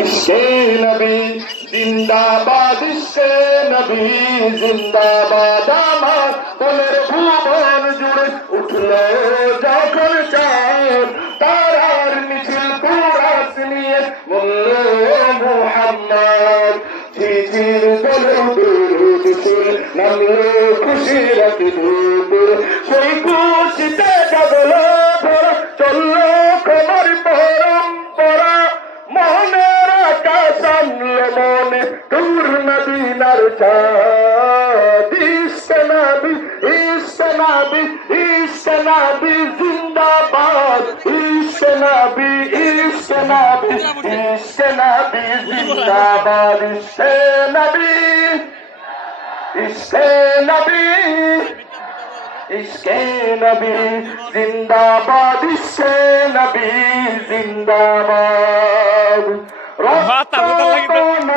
ইশকে নবী জিন্দাবাদ, ইশকে নবী জিন্দাবাদ। আমার মনের ভুবন জুড়ে উঠলো যখন চাঁদ, তারার মিছিল কুরাস নিয়ে বলল মুহাম্মদ। ঝিঝির বলে দুরুদ সুর নামলো খুশির এক দুপুর, সেই খুশিতে জাগলো ভোর, চললো খবর পরম্পরা। মনের আকাশ আনলো মনে দূর মদিনার চাঁদ। ইশকে নবী, ইশকে নবী, ইশকে নবী জিন্দাবাদ। ইশকে নবী, ইশকে নবী, ইশকে নবী জিন্দাবাদ। ইশকে নবী, ইশকে নবী, ইশকে নবী জিন্দাবাদ। ইশকে নবী জিন্দাবাদ।